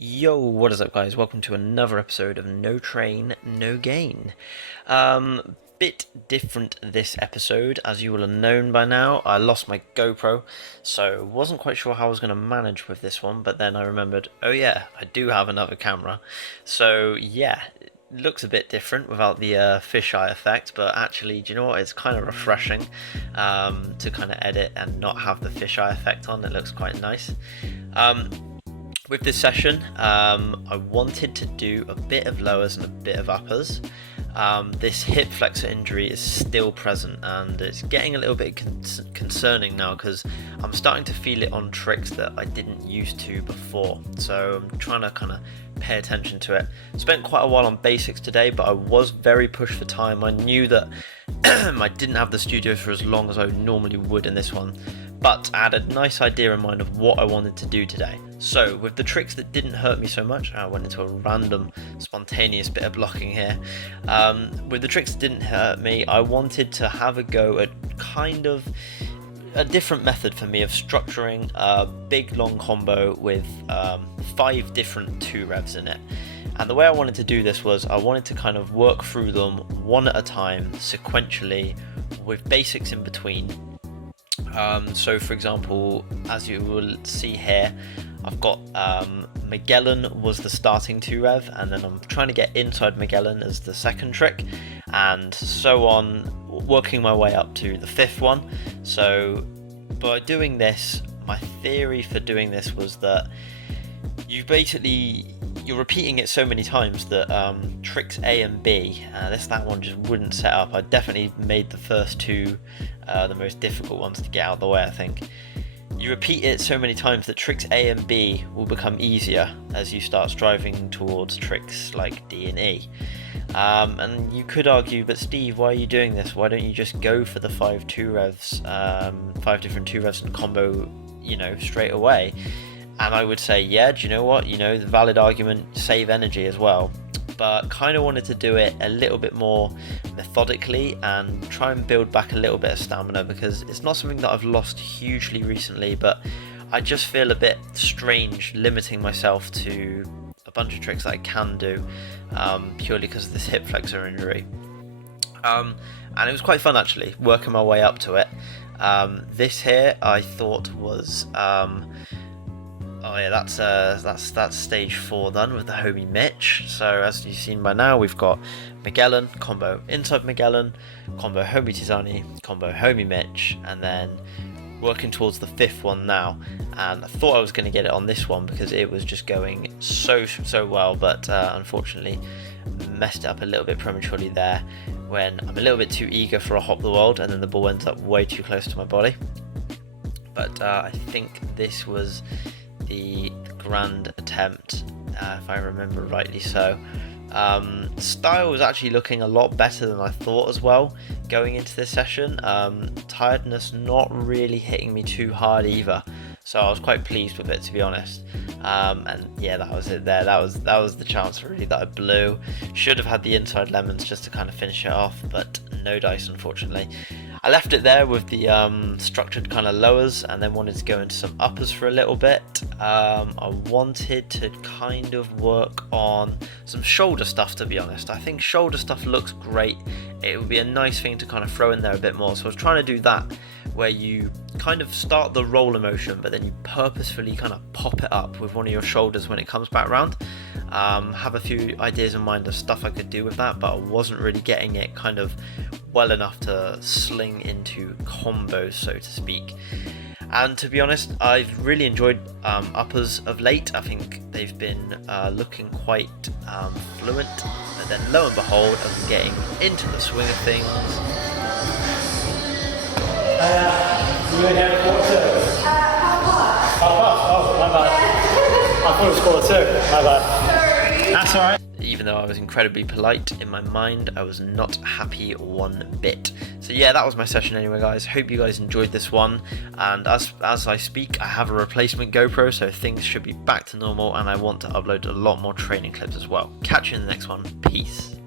Yo, what is up guys? Welcome to another episode of No Train, No Gain. Bit different this episode, as you will have known by now. I lost my GoPro, so wasn't quite sure how I was going to manage with this one, but then I remembered, oh yeah, I do have another camera. So yeah, it looks a bit different without the fisheye effect, but actually, do you know what? It's kind of refreshing to kind of edit and not have the fisheye effect on. It looks quite nice. With this session, I wanted to do a bit of lowers and a bit of uppers. This hip flexor injury is still present and it's getting a little bit concerning now because I'm starting to feel it on tricks that I didn't used to before. So I'm trying to kind of pay attention to it. Spent quite a while on basics today, but I was very pushed for time. I knew that I didn't have the studio for as long as I normally would in this one, but I had a nice idea in mind of what I wanted to do today. So with the tricks that didn't hurt me so much, I went into a random spontaneous bit of blocking here. With the tricks that didn't hurt me, I wanted to have a go at kind of a different method for me of structuring a big long combo with 5 different 2 revs in it. And the way I wanted to do this was I wanted to kind of work through them one at a time, sequentially, with basics in between. So for example, as you will see here, I've got Magellan was the starting 2 rev, and then I'm trying to get inside Magellan as the second trick, and so on, working my way up to the 5th one. So by doing this, my theory for doing this was that you're repeating it so many times that tricks A and B, that one just wouldn't set up. I definitely made the first 2 the most difficult ones to get out of the way, I think. You repeat it so many times that tricks A and B will become easier as you start striving towards tricks like D and E. And you could argue, but Steve, why are you doing this? Why don't you just go for the 5 2 revs, 5 different 2 revs and combo, straight away? And I would say, yeah, do you know what? The valid argument, save energy as well. But kind of wanted to do it a little bit more methodically and try and build back a little bit of stamina, because it's not something that I've lost hugely recently, but I just feel a bit strange limiting myself to a bunch of tricks that I can do purely because of this hip flexor injury. And it was quite fun actually, working my way up to it. This here I thought was oh yeah, that's stage 4 done with the homie Mitch. So as you've seen by now, we've got Magellan, combo inside Magellan, combo homie Tizani, combo homie Mitch, and then working towards the 5th one now. And I thought I was going to get it on this one because it was just going so well, but unfortunately messed it up a little bit prematurely there when I'm a little bit too eager for a hop the world, and then the ball ends up way too close to my body. But I think this was the grand attempt, if I remember rightly so. Style was actually looking a lot better than I thought as well going into this session. Tiredness not really hitting me too hard either, so I was quite pleased with it, to be honest. And yeah, that was it there. That was the chance really that I blew. Should have had the inside lemons just to kind of finish it off, but no dice unfortunately. I left it there with the structured kind of lowers, and then wanted to go into some uppers for a little bit. I wanted to kind of work on some shoulder stuff, to be honest. I think shoulder stuff looks great. It would be a nice thing to kind of throw in there a bit more. So I was trying to do that, where you kind of start the roller motion, but then you purposefully kind of pop it up with one of your shoulders when it comes back round. Have a few ideas in mind of stuff I could do with that, but I wasn't really getting it kind of well enough to sling into combos, so to speak. And to be honest, I've really enjoyed uppers of late. I think they've been looking quite fluent, but then lo and behold, I was getting into the swing of things. You went down to quarter 2? Half past. Oh, my bad. I thought it was quarter 2. My bad. Sorry. That's alright. Even though I was incredibly polite, in my mind I was not happy one bit. So yeah, that was my session anyway, guys. Hope you guys enjoyed this one, and as I speak, I have a replacement GoPro, so things should be back to normal, and I want to upload a lot more training clips as well. Catch you in the next one. Peace.